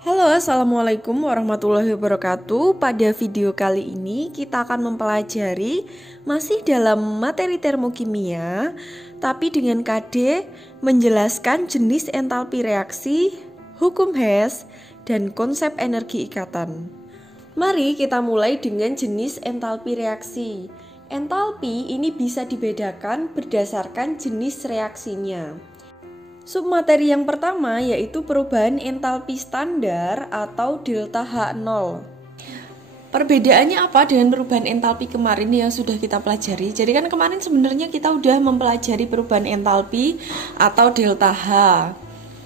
Halo, assalamualaikum warahmatullahi wabarakatuh. Pada video kali ini kita akan mempelajari masih dalam materi termokimia, tapi dengan KD menjelaskan jenis entalpi reaksi, hukum Hess, dan konsep energi ikatan. Mari kita mulai dengan jenis entalpi reaksi. Entalpi ini bisa dibedakan berdasarkan jenis reaksinya. Submateri yang pertama yaitu perubahan entalpi standar atau delta H0. Perbedaannya apa dengan perubahan entalpi kemarin yang sudah kita pelajari? Jadi kan kemarin sebenarnya kita udah mempelajari perubahan entalpi atau delta H.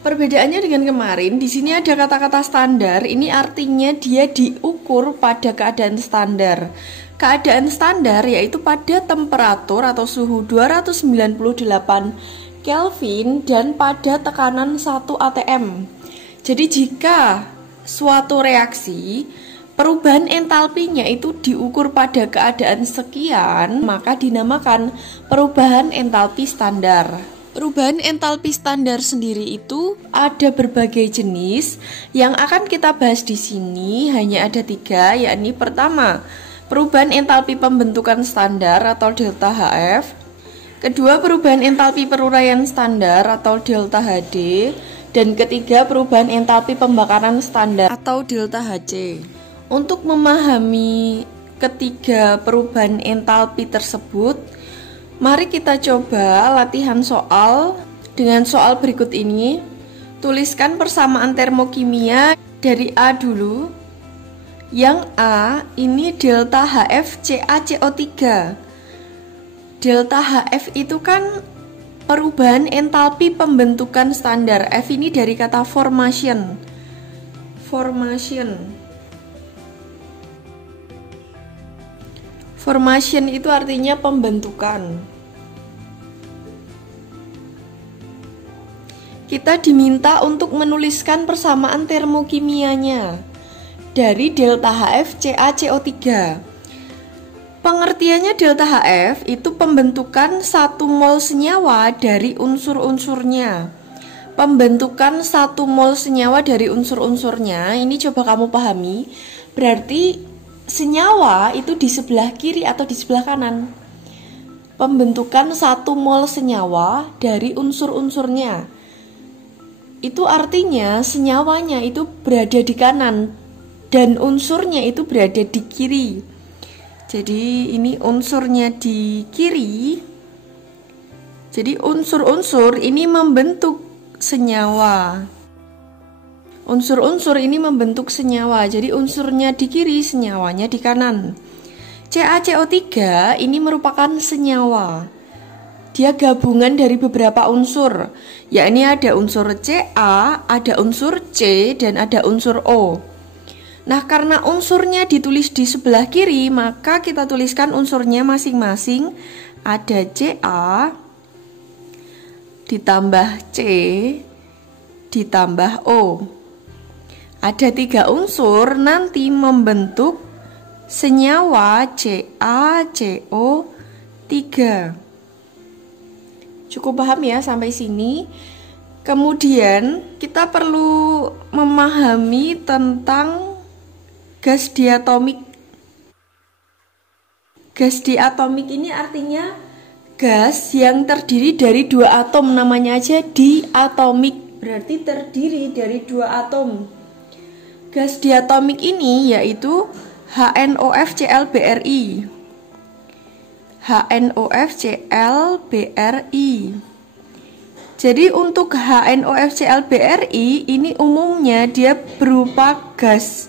Perbedaannya dengan kemarin, di sini ada kata-kata standar, ini artinya dia diukur pada keadaan standar. Keadaan standar yaitu pada temperatur atau suhu 298 Kelvin dan pada tekanan 1 atm. Jadi jika suatu reaksi perubahan entalpinya itu diukur pada keadaan sekian, maka dinamakan perubahan entalpi standar. Perubahan entalpi standar sendiri itu ada berbagai jenis. Yang akan kita bahas di sini hanya ada 3, yakni pertama, perubahan entalpi pembentukan standar atau delta HF. Kedua, perubahan entalpi peruraian standar atau delta HD. Dan ketiga, perubahan entalpi pembakaran standar atau delta HC. Untuk memahami ketiga perubahan entalpi tersebut, mari kita coba latihan soal dengan soal berikut ini. Tuliskan persamaan termokimia dari A dulu. Yang A ini delta HFCaCO3. Delta HF itu kan perubahan entalpi pembentukan standar. F ini dari kata formation. Formation itu artinya pembentukan. Kita diminta untuk menuliskan persamaan termokimianya dari delta HFCaCO3. Pengertiannya delta HF itu pembentukan 1 mol senyawa dari unsur-unsurnya. Pembentukan 1 mol senyawa dari unsur-unsurnya, ini coba kamu pahami. Berarti senyawa itu di sebelah kiri atau di sebelah kanan. Pembentukan 1 mol senyawa dari unsur-unsurnya. Itu artinya senyawanya itu berada di kanan dan unsurnya itu berada di kiri. Jadi ini unsurnya di kiri. Jadi unsur-unsur ini membentuk senyawa. Unsur-unsur ini membentuk senyawa. Jadi unsurnya di kiri, senyawanya di kanan. CaCO3 ini merupakan senyawa. Dia gabungan dari beberapa unsur, yakni ada unsur Ca, ada unsur C, dan ada unsur O. Nah, karena unsurnya ditulis di sebelah kiri, maka kita tuliskan unsurnya masing-masing. Ada Ca ditambah C ditambah O. Ada 3 unsur nanti membentuk senyawa CaCO3. Cukup paham ya sampai sini? Kemudian kita perlu memahami tentang gas diatomik. Gas diatomik ini artinya gas yang terdiri dari 2 atom, namanya aja diatomik, berarti terdiri dari 2 atom. Gas diatomik ini yaitu HNOFCl-BrI. HNOFCl-BrI. Jadi untuk HNOFCl-BrI ini umumnya dia berupa gas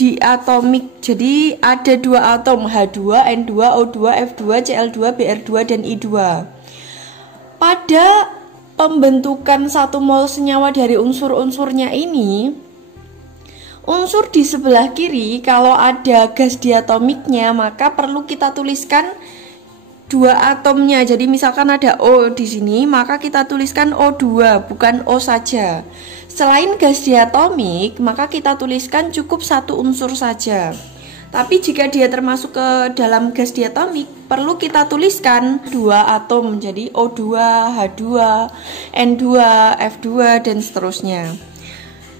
diatomik. Jadi ada 2 atom, H2, N2, O2, F2, Cl2, Br2, dan I2. Pada pembentukan 1 mol senyawa dari unsur-unsurnya ini, unsur di sebelah kiri kalau ada gas diatomiknya maka perlu kita tuliskan 2 atomnya. Jadi misalkan ada O di sini, maka kita tuliskan O2, bukan O saja. Selain gas diatomik, maka kita tuliskan cukup 1 unsur saja. Tapi jika dia termasuk ke dalam gas diatomik, perlu kita tuliskan 2 atom. Jadi O2, H2, N2, F2, dan seterusnya.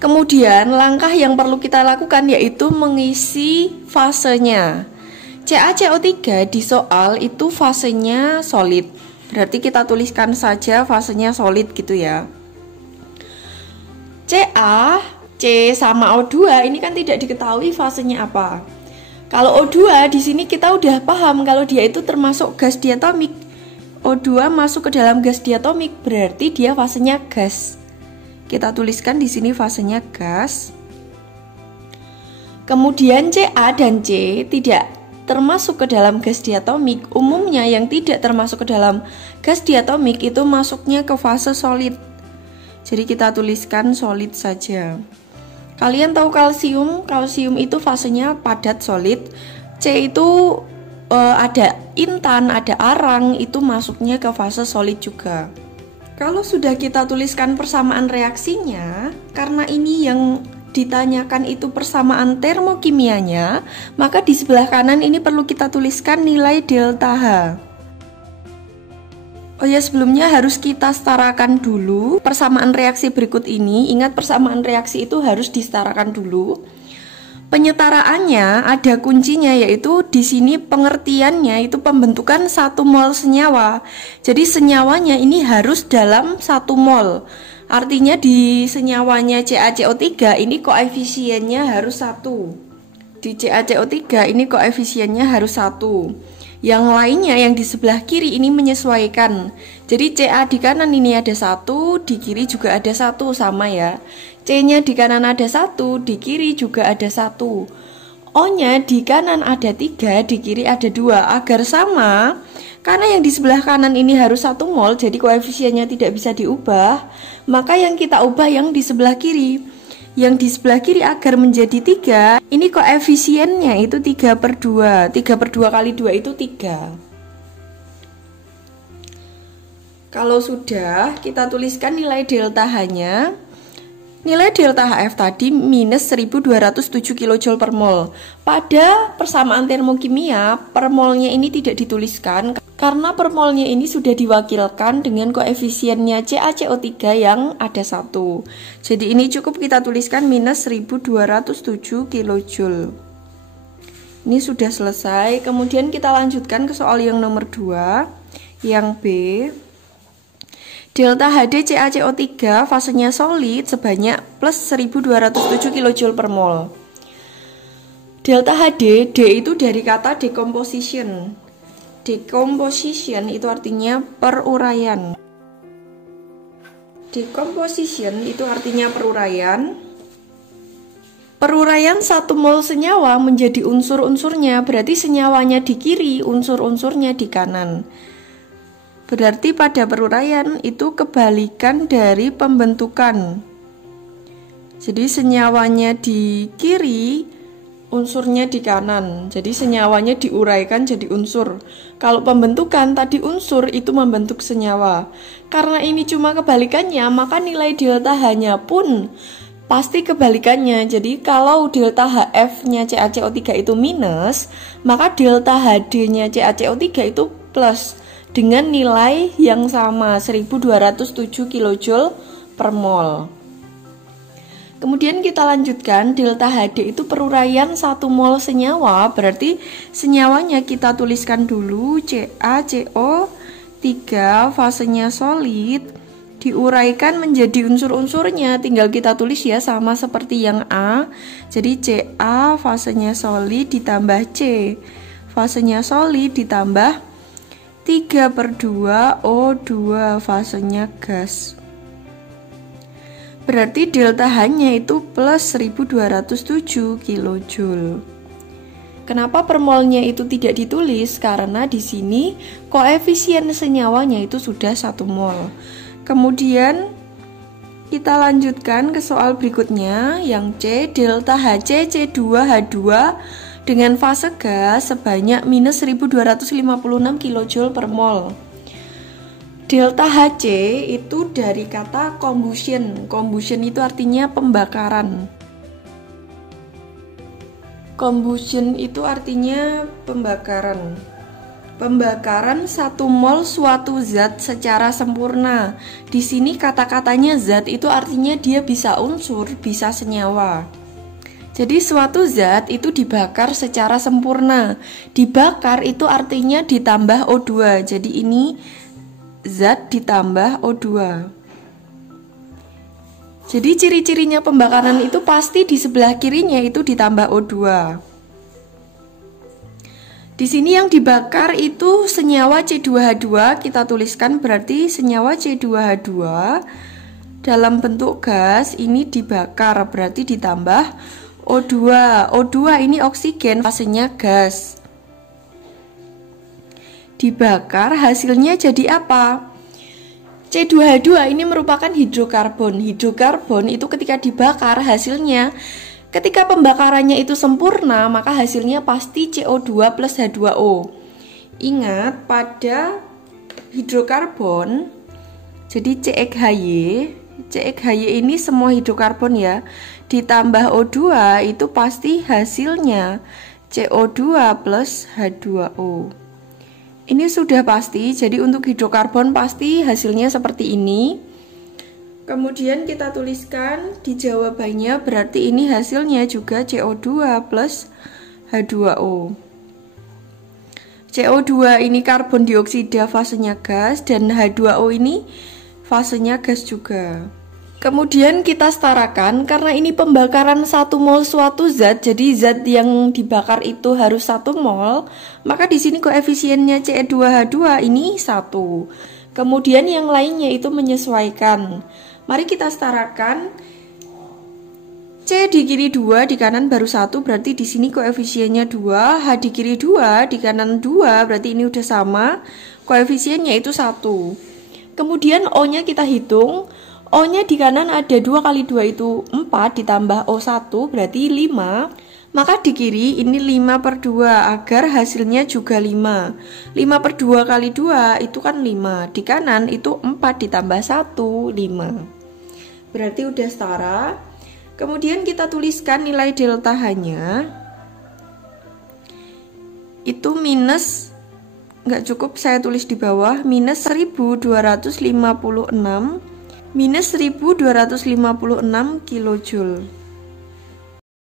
Kemudian langkah yang perlu kita lakukan yaitu mengisi fasenya. CaCO3 di soal itu fasenya solid. Berarti kita tuliskan saja fasenya solid gitu ya. Ca, C sama O2 ini kan tidak diketahui fasenya apa. Kalau O2 di sini kita udah paham kalau dia itu termasuk gas diatomik. O2 masuk ke dalam gas diatomik, berarti dia fasenya gas. Kita tuliskan di sini fasenya gas. Kemudian Ca dan C tidak termasuk ke dalam gas diatomik. Umumnya yang tidak termasuk ke dalam gas diatomik itu masuknya ke fase solid. Jadi kita tuliskan solid saja. Kalian tahu kalsium? Kalsium itu fasenya padat solid. C itu ada intan, ada arang, itu masuknya ke fase solid juga. Kalau sudah kita tuliskan persamaan reaksinya, karena ini yang ditanyakan itu persamaan termokimianya, maka di sebelah kanan ini perlu kita tuliskan nilai delta H. Oh ya, sebelumnya harus kita setarakan dulu persamaan reaksi berikut ini. Ingat, persamaan reaksi itu harus disetarakan dulu. Penyetaraannya ada kuncinya, yaitu di sini pengertiannya itu pembentukan 1 mol senyawa. Jadi senyawanya ini harus dalam 1 mol. Artinya di senyawanya CaCO3 ini koefisiennya harus 1. Di CaCO3 ini koefisiennya harus 1. Yang lainnya yang di sebelah kiri ini menyesuaikan. Jadi Ca di kanan ini ada 1, di kiri juga ada 1, sama ya. C-nya di kanan ada 1, di kiri juga ada 1. O-nya di kanan ada 3, di kiri ada 2. Agar sama, karena yang di sebelah kanan ini harus 1 mol, jadi koefisiennya tidak bisa diubah, maka yang kita ubah yang di sebelah kiri. Yang di sebelah kiri agar menjadi 3, ini koefisiennya itu 3/2. 3/2 kali 2 itu 3. Kalau sudah, kita tuliskan nilai delta H-nya. Nilai delta HF tadi minus 1207 kJ per mol. Pada persamaan termokimia, per molnya ini tidak dituliskan karena per molnya ini sudah diwakilkan dengan koefisiennya CaCO3 yang ada 1. Jadi ini cukup kita tuliskan minus 1207 kJ. Ini sudah selesai. Kemudian kita lanjutkan ke soal yang nomor 2, yang B. Delta HD CaCO3 fasenya solid sebanyak plus 1207 kJ per mol. Delta HD, D itu dari kata decomposition. Decomposition itu artinya peruraian. Decomposition itu artinya peruraian. Peruraian 1 mol senyawa menjadi unsur-unsurnya, berarti senyawanya di kiri, unsur-unsurnya di kanan. Berarti pada peruraian itu kebalikan dari pembentukan. Jadi senyawanya di kiri, unsurnya di kanan. Jadi senyawanya diuraikan jadi unsur. Kalau pembentukan tadi unsur itu membentuk senyawa. Karena ini cuma kebalikannya, maka nilai delta H-nya pun pasti kebalikannya. Jadi kalau delta HF-nya CaCO3 itu minus, maka delta HD-nya CaCO3 itu plus dengan nilai yang sama 1207 kJ per mol. Kemudian kita lanjutkan, delta HD itu peruraian 1 mol senyawa, berarti senyawanya kita tuliskan dulu CaCO3, fasenya solid, diuraikan menjadi unsur-unsurnya, tinggal kita tulis ya sama seperti yang A. Jadi Ca fasenya solid ditambah C, fasenya solid ditambah 3/2 O2, fasenya gas. Berarti delta H-nya itu plus 1207 kJ. Kenapa per molnya itu tidak ditulis? Karena di sini koefisien senyawanya itu sudah 1 mol. Kemudian kita lanjutkan ke soal berikutnya yang C, delta Hc C2H2 dengan fase gas sebanyak minus 1256 kJ per mol. Delta Hc itu dari kata combustion. Combustion itu artinya pembakaran. Combustion itu artinya pembakaran. Pembakaran 1 mol suatu zat secara sempurna. Di sini kata-katanya zat itu artinya dia bisa unsur, bisa senyawa. Jadi suatu zat itu dibakar secara sempurna. Dibakar itu artinya ditambah O2. Jadi ini zat ditambah O2. Jadi ciri-cirinya pembakaran itu pasti di sebelah kirinya itu ditambah O2. Di sini yang dibakar itu senyawa C2H2, kita tuliskan berarti senyawa C2H2 dalam bentuk gas ini dibakar berarti ditambah O2. O2 ini oksigen, fasenya gas. Dibakar hasilnya jadi apa? C2H2 ini merupakan hidrokarbon. Hidrokarbon itu ketika dibakar hasilnya, ketika pembakarannya itu sempurna, maka hasilnya pasti CO2 plus H2O. Ingat, pada hidrokarbon, jadi CXHY ini semua hidrokarbon ya, ditambah O2 itu pasti hasilnya CO2 plus H2O. Ini sudah pasti, jadi untuk hidrokarbon pasti hasilnya seperti ini. Kemudian kita tuliskan di jawabannya berarti ini hasilnya juga CO2 plus H2O. CO2 ini karbon dioksida fasenya gas dan H2O ini fasenya gas juga. Kemudian kita setarakan karena ini pembakaran 1 mol suatu zat, jadi zat yang dibakar itu harus 1 mol, maka di sini koefisiennya C2H2 ini 1. Kemudian yang lainnya itu menyesuaikan. Mari kita setarakan. C di kiri 2, di kanan baru 1, berarti di sini koefisiennya 2. H di kiri 2, di kanan 2, berarti ini udah sama. Koefisiennya itu 1. Kemudian O-nya kita hitung. O-nya di kanan ada 2 kali 2 itu 4, ditambah O1 berarti 5. Maka di kiri ini 5 per 2 agar hasilnya juga 5. 5 per 2 kali 2 itu kan 5. Di kanan itu 4 ditambah 1, 5. Berarti udah setara. Kemudian kita tuliskan nilai delta H-nya. Itu minus, nggak cukup saya tulis di bawah, minus 1256 kilojoule.